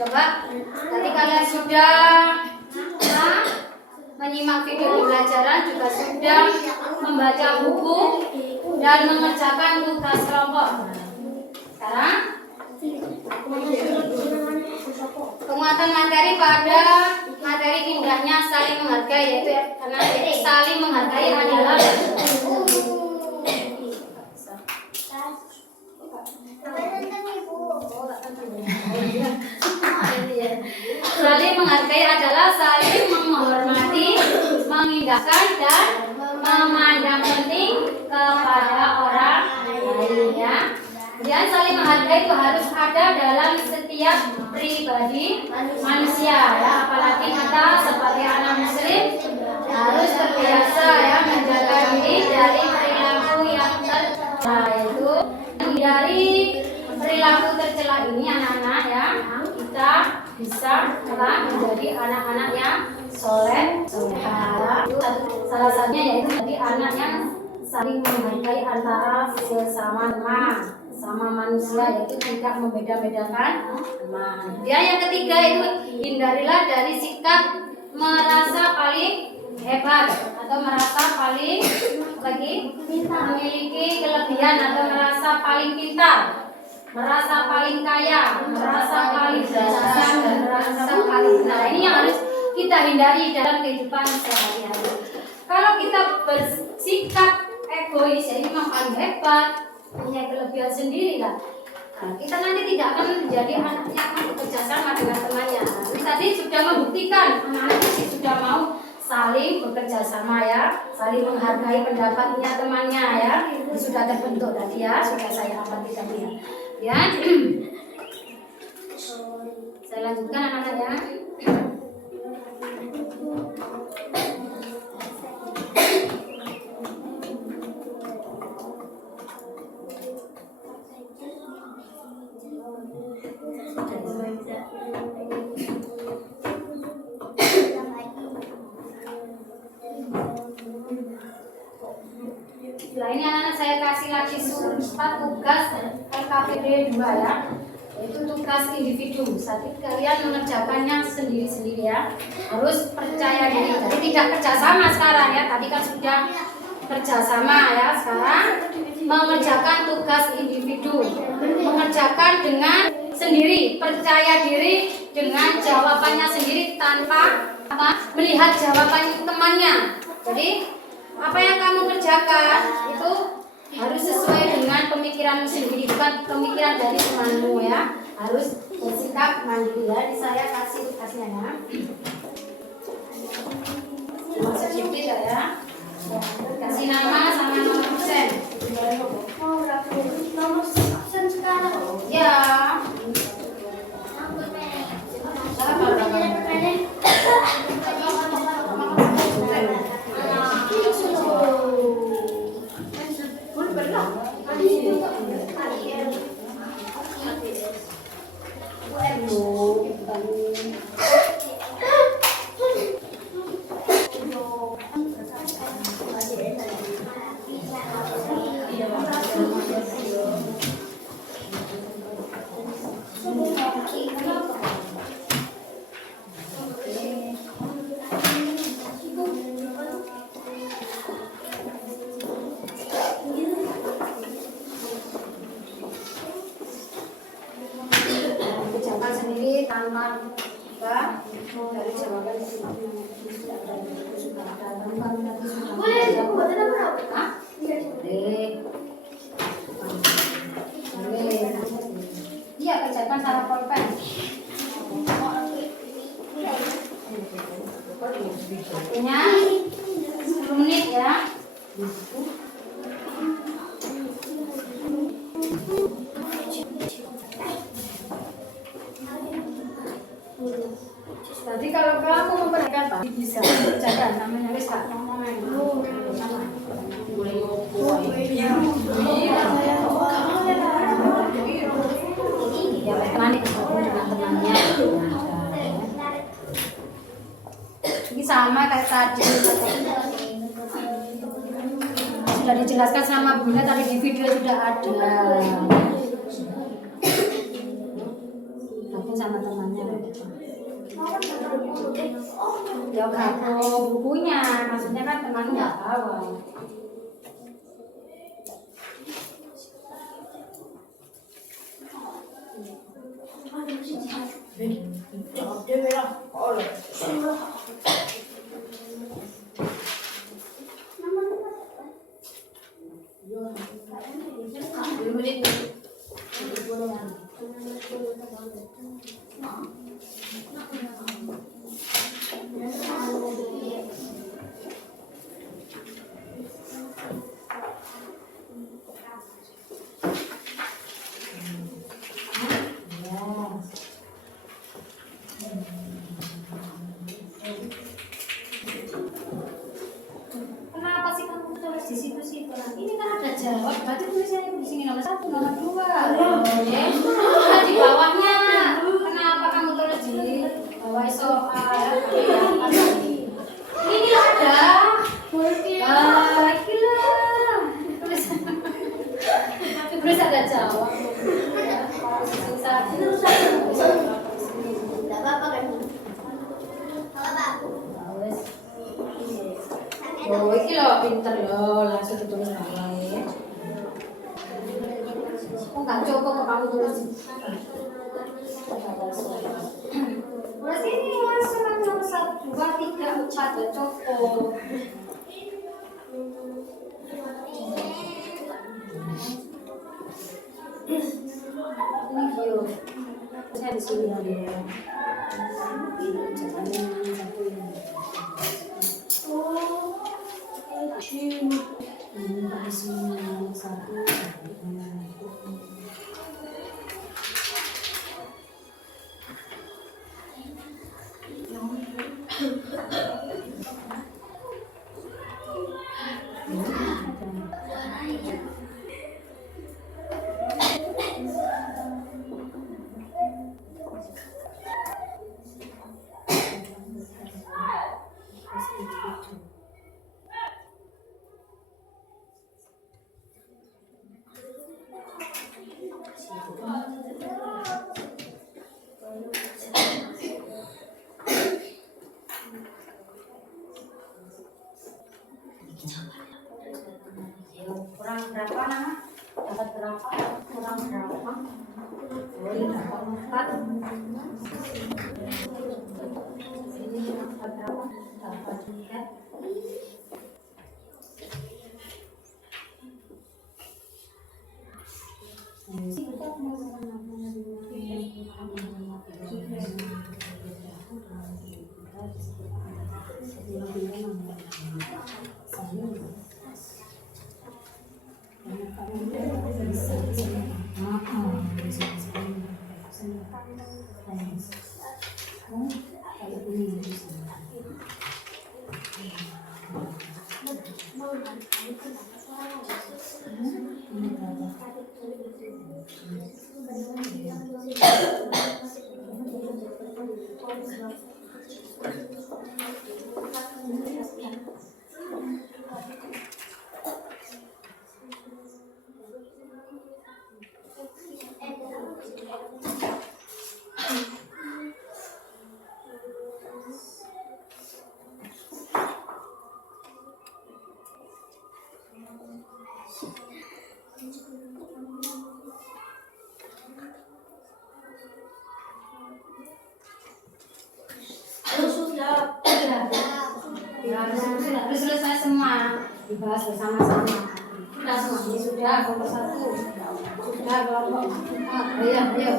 Coba, tadi kalian sudah menyimak video pembelajaran, juga sudah membaca buku dan mengerjakan tugas kelompok. Sekarang penguatan materi pada materi indahnya saling menghargai, yaitu karena saling menghargai adalah saling menghargai adalah saling menghormati, mengindahkan dan memandang penting kepada orang lain ya. Kemudian saling menghargai itu harus ada dalam setiap pribadi manusia ya, apalagi kita sebagai anak muslim harus terbiasa ya menjaga diri dari perilaku yang tercela, yaitu menghindari perilaku tercela ini anak-anak ya. Kita bisa menjadi anak-anak yang soleh, soleha. Salah satunya yaitu menjadi anak yang saling menghargai antara sesama teman, sama manusia, yaitu tidak membeda-bedakan teman. Yang ketiga itu hindarilah dari sikap merasa paling hebat atau merasa paling memiliki kelebihan atau merasa paling pintar, merasa paling kaya, merasa paling bijaksana, dan merasa paling benar. Ini yang harus kita hindari dalam kehidupan sehari-hari. Kalau kita bersikap egois, ya ini memang paling hebat, punya kelebihan sendiri lah. Nah, kita nanti tidak akan menjadi anak yang bekerja sama dengan temannya. Nah, ini tadi sudah membuktikan anak-anak ini sudah mau saling bekerja sama ya, saling menghargai pendapatnya temannya ya. Ini sudah terbentuk tadi ya, sudah saya amati tadi ya. Ya, saya lanjutkan anak-anak ya. Setelah ini anak-anak saya kasih lagi surat tugas LKPD 2 ya, yaitu tugas individu. Jadi kalian mengerjakannya sendiri-sendiri ya, harus percaya diri. Jadi tidak kerjasama sekarang ya, tadi kan sudah kerjasama ya, sekarang mengerjakan tugas individu, mengerjakan dengan sendiri, percaya diri dengan jawabannya sendiri tanpa melihat jawaban temannya. Jadi apa yang kamu kerjakan itu harus sesuai dengan pemikiranmu sendiri, bukan pemikiran dari temanmu ya. Harus bersikap mandiri ya. Ini saya kasih tugasnya ya. Masuk sedikit ya. Kasih nama sama nomor absen. Nomor absen sekarang. Ya. Kerjakan sendiri tanpa dari jawaban iya, kerjakan secara pulpen. Waktunya 10 menit ya. Tadi kalau kamu memperhatikan Pak, bisa kerjakan namanya wis tak ngomong sama. Ya, teman ketemu dengan temannya. Ini sama kayak tadi. Sudah dijelaskan sama Bunda tadi di video sudah ada. mungkin sama temannya. Ya nggak bawa bukunya, maksudnya kan temannya nggak bawa. Kenapa sih kamu tulis di situ-situ? Ini kan ada jawab, berarti tulisannya di sini nomor 1, nomor 2. Ya, di bawahnya. Kenapa kamu tulis di bawah soal? Ini ada. Gila. Tulis ada jawab. Tidak apa-apa kan? Oh, ini loh pinter loh, langsung ditulis bawah ya. Oh, nggak cukup kok kamu tulis. Berarti ini langsung nomor 1, 2, 3, 4 ya cukup. Ini view. Saya di sini ya. Kurang berapa nak? Dapat berapa? Kurang berapa? Boleh dapat 4. Ini dapat berapa? Dapat 3. Sudah selesai semua, dibahas bersama-sama. Sudah semua, ini sudah kelompok 1, sudah kelompok 4. Ayo.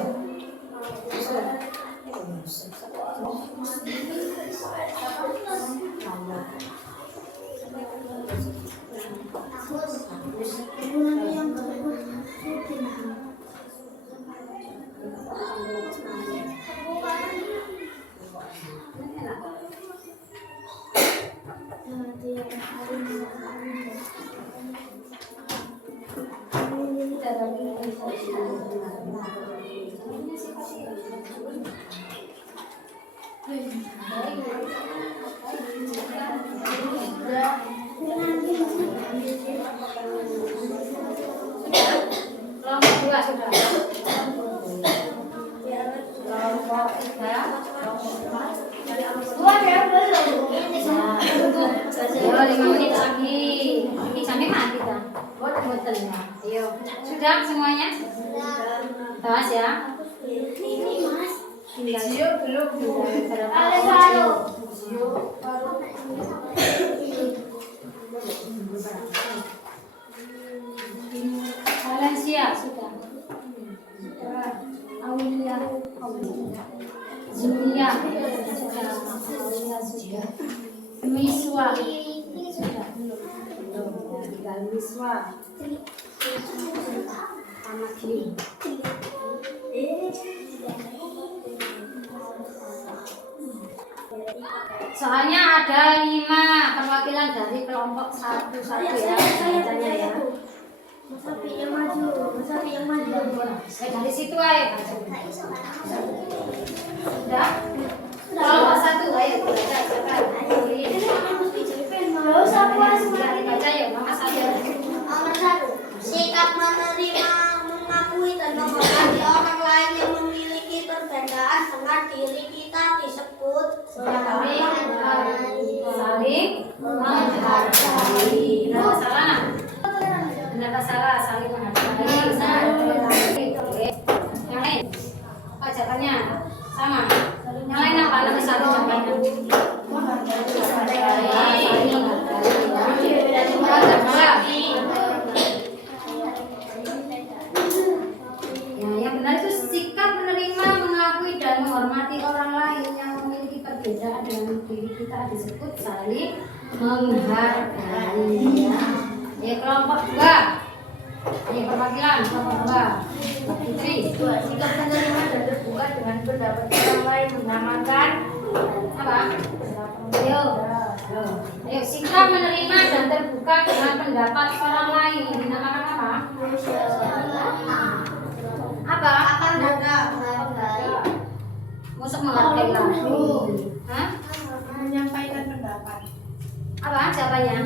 Kelompok 2 sudah. Kelompok coba 5 menit lagi. Ini sampai mati kan? Boten ya. Ayo, sudah semuanya? Bahas ya. Video belum. Valencia sudah. Aulia, Julia sudah. Aulia sudah. Miswa sudah. Tinggal Miswa. Sama Kli. Soalnya ada 5 perwakilan dari kelompok 1 ya, bacanya ya. Dari situ aja. Sudah? Kelompok 1 ayo baca silakan. Baca yuk, mama saja. Nomor 1. Sikap menerima, mengakui dan menghormati orang lain yang memiliki perbedaan dengan diri kita disebut Saling menghargai. Benar salah? Benar salah, saling menghargai. Yang lain? Apa jawabannya? Sama. Yang lain apa? Nomor 1 jawabannya. Yang benar itu sikap menerima, mengakui dan menghormati orang lain yang memiliki perbedaan dengan diri kita disebut saling menghargai. Ya, kelompok 2. Ini perwakilan kelompok 2. Putri. Sikap menerima dan terbuka dengan pendapat orang lain menamakan Apa? Ayo. Ayo, sikap menerima dan terbuka dengan pendapat orang lain dinamakan apa? Apa? Musuh menghargai lah. Hah? menyampaikan pendapat. Apa jawabannya?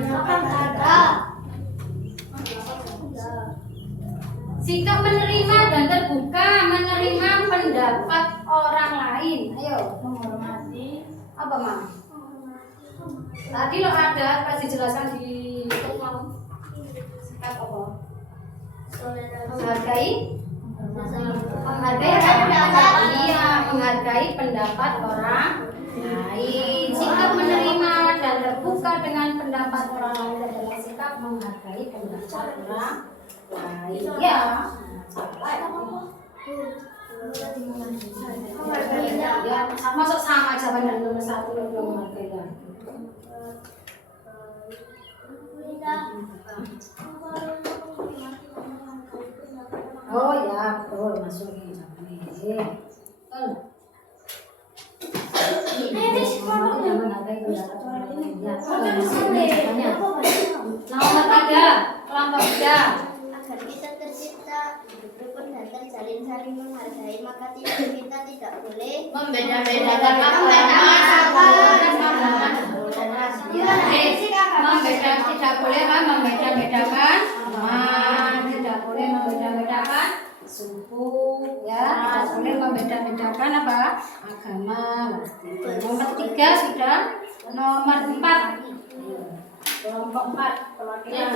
Sikap menerima dan terbuka menerima pendapat orang lain. Ayo, Menghormati. apa Mam? Tadi lo ada pas dijelaskan di YouTube mau. Sikap apa? Menghargai. Menghargai pendapat orang lain. Sikap menerima dan terbuka dengan pendapat orang lain adalah sikap menghargai pendapat orang lain. Ya. Ya, masuk sama jawaban nomor 1 belum menghargai kan? Oh ya, betul masuk ini jawabannya. Betul. Nomor 3, kelompok 3. Agar kita tercipta rukun dan saling menghargai, maka kita tidak boleh Membeda-bedakan tidak boleh membeda-bedakan tidak boleh membeda-bedakan suku ya, tidak boleh membeda-bedakan apa agama. Nomor 3 sudah. Nomor 4 kelompok 4 perwakilan.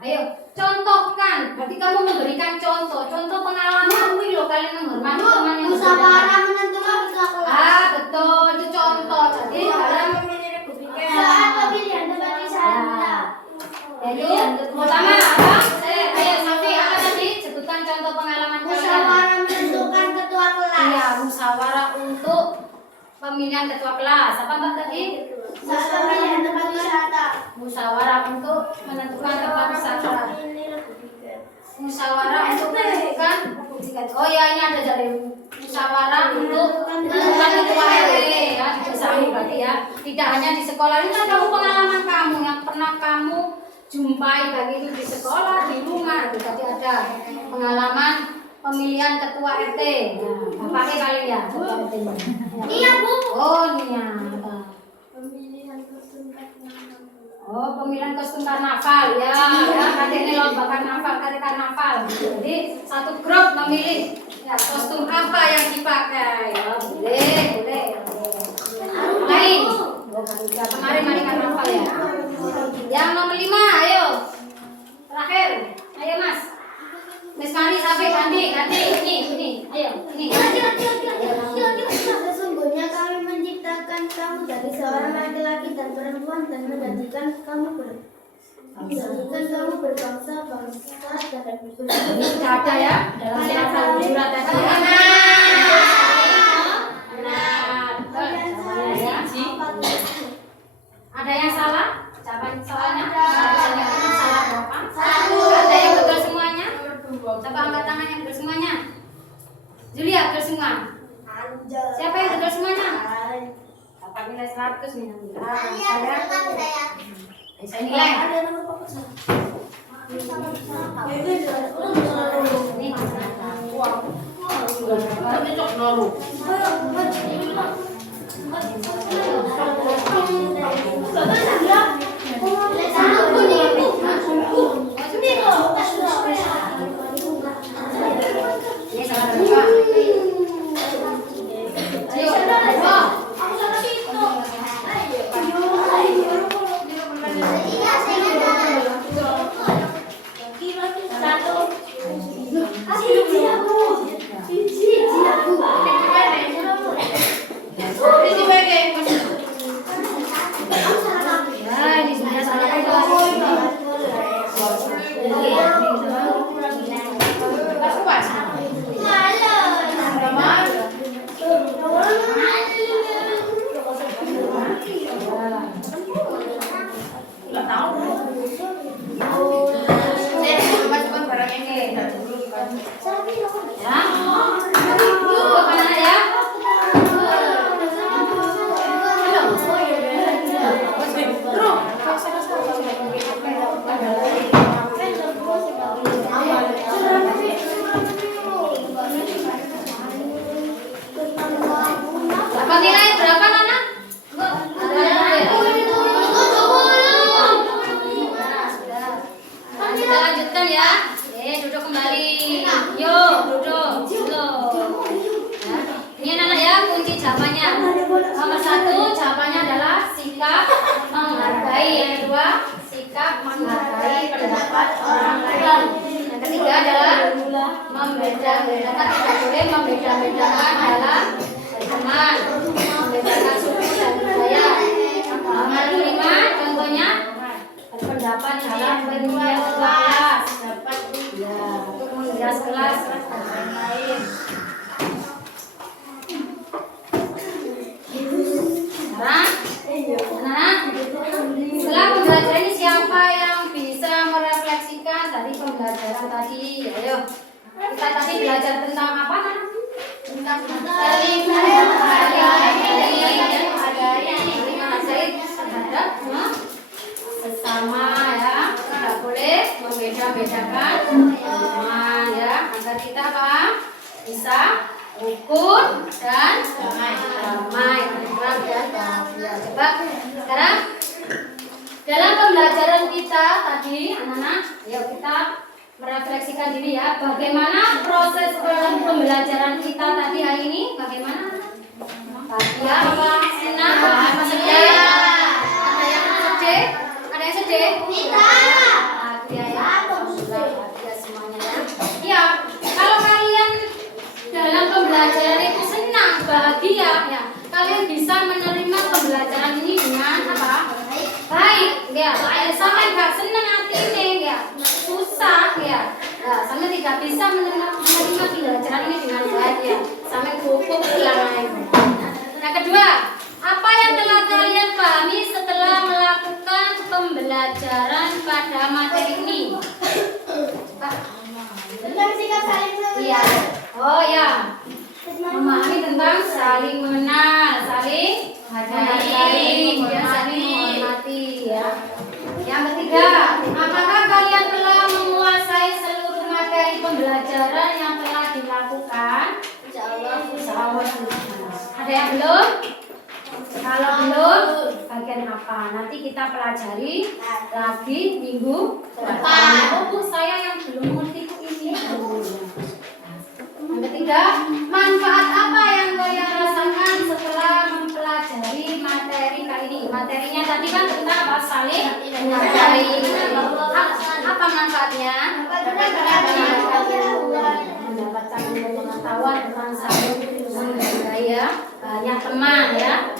Ayo contohkan, berarti kamu memberikan contoh pengalaman loh kalian menghormati teman yang musyawarah menentukan kelas. Betul, itu contoh. Jadi dalam Saat pemilihan tempat wisata. jadi pertama apa? Ayo Safi, apa tadi? Sebutkan contoh pengalaman kalian. Musyawarah menentukan ketua kelas. Iya, musyawarah untuk pemilihan ketua kelas. Apa Mbak tadi? Saat pemilihan tempat wisata. Musyawarah untuk menentukan tempat wisata. Musyawarah untuk menentukan. Oh ya, ini ada dari musyawarah untuk menentukan ketua RT ya, di desamu berarti ya. Tidak hanya di sekolah, ini kan kamu pengalaman kamu yang pernah kamu jumpai baik itu di sekolah, di rumah. Tadi ada pengalaman pemilihan ketua RT. Nah, pakai kali ya ketua RT. Iya, Bu. Oh, iya. Pemilihan ketua Oh, pemilihan kostum karnaval ya, kali ini lomba karnaval, Jadi satu grup memilih ya kostum apa yang dipakai. Ya, boleh. Lain. Kemarin karnaval ya. Yang nomor 5, ayo. Terakhir, ayo Mas. Miss Mari sampai ganti. Ini, ayo, ini. Sesungguhnya kami menciptakan kamu dari seorang laki-laki dan perempuan dan menjadikan kamu berbangsa-bangsa dan Tidak ada ya dalam surat tadi ya. Ada yang salah? Jawaban salahnya? Salah berapa? Ada yang betul semuanya? Coba angkat tangan yang betul semuanya. Julia betul semua. Siapa yang betul semuanya? Dapat nilai 100 nih nanti. Saya nilai. Membeda-bedakan dalam berteman, membedakan suku dan budaya. Nomor 5, contohnya berpendapat dalam berhias kelas, untuk menghias kelas dan lain-lain. Setelah pembelajaran ini siapa yang bisa merefleksikan dari pembelajaran tadi? Ayo. Kita tadi belajar tentang apa? Tentang saling menghargai terhadap sesama ya. Tidak boleh membeda-bedakan teman ya. Agar kita paham, bisa rukun dan damai. Ya, coba sekarang dalam pembelajaran kita tadi, anak-anak, ayo kita merefleksikan diri ya, bagaimana proses dalam pembelajaran kita tadi hari ini, bagaimana? Bahagia apa? Senang? Apa sedih? Ada yang sedih? Ada yang sedih? Bahagia ya? Bahagia semuanya ya. Ya, kalau kalian dalam pembelajaran itu senang, bahagia ya, kalian bisa menerima pembelajaran ini dengan apa? Baik, ya. Sampai nggak senang hati ini, ya. Susah ya. Nah, sampai tidak bisa menerima pembelajaran ini dengan baik ya. Sampai cukup pulang. Yang kedua, apa yang telah kalian pahami setelah melakukan pembelajaran pada materi ini? Tentang sikap saling mengenal. Iya. Oh ya. Memahami tentang saling mengenal, saling menghargai, saling menghormati ya. Yang ketiga, apakah kalian telah menguasai seluruh materi pembelajaran yang telah dilakukan? Insyaallah. Ada yang belum? Kalau belum, bagaimana? bagian apa? Nanti kita pelajari lagi minggu depan. Oh Bu, saya yang belum ngerti ini. Yang ketiga, manfaat apa yang kalian rasakan setelah mempelajari materi kali ini? Materinya tadi kan tentang apa? Saling menghargai. Apa manfaatnya? Mendapatkan pengetahuan tentang saling menghargai ya. Banyak teman ya.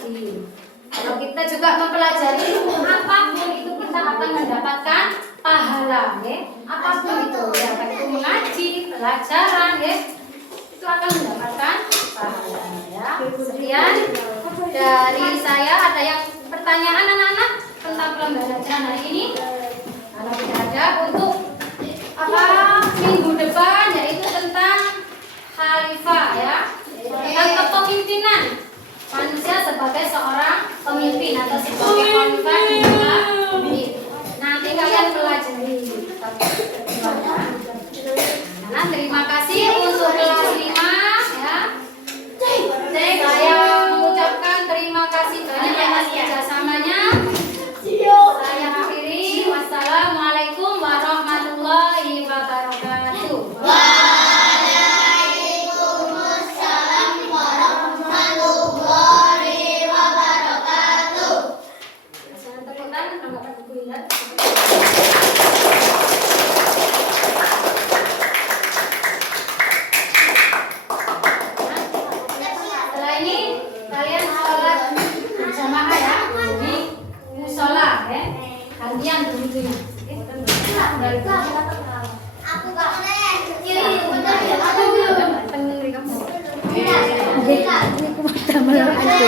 Kalau kita juga mempelajari apapun itu kita akan mendapatkan pahala ya. Apapun itu ya, baik itu mengaji, pelajaran ya. Itu akan mendapatkan pahala ya. Sekian dari saya. Ada yang pertanyaan anak-anak tentang pembelajaran hari ini? Kalau tidak ada, untuk apa minggu depan yaitu tentang khalifah ya, tentang kepemimpinan manusia sebagai seorang pemimpin atau sebagai khalifah di muka bumi. Nanti kalian pelajari. Nah, terima kasih untuk kelas 5 ya. Saya mengucapkan terima kasih banyak atas kerjasamanya. Saya akhiri. Wassalamualaikum warahmatullahi wabarakatuh. Waalaikumsalam warahmatullahi wabarakatuh. Jangan tepuk tangan, tanggapan Ibu Indah. Setelah ini kalian sholat berjamaah ya di musola ya. Gantian begitu ya. Aku gak boleh. Ini aku pertama kali.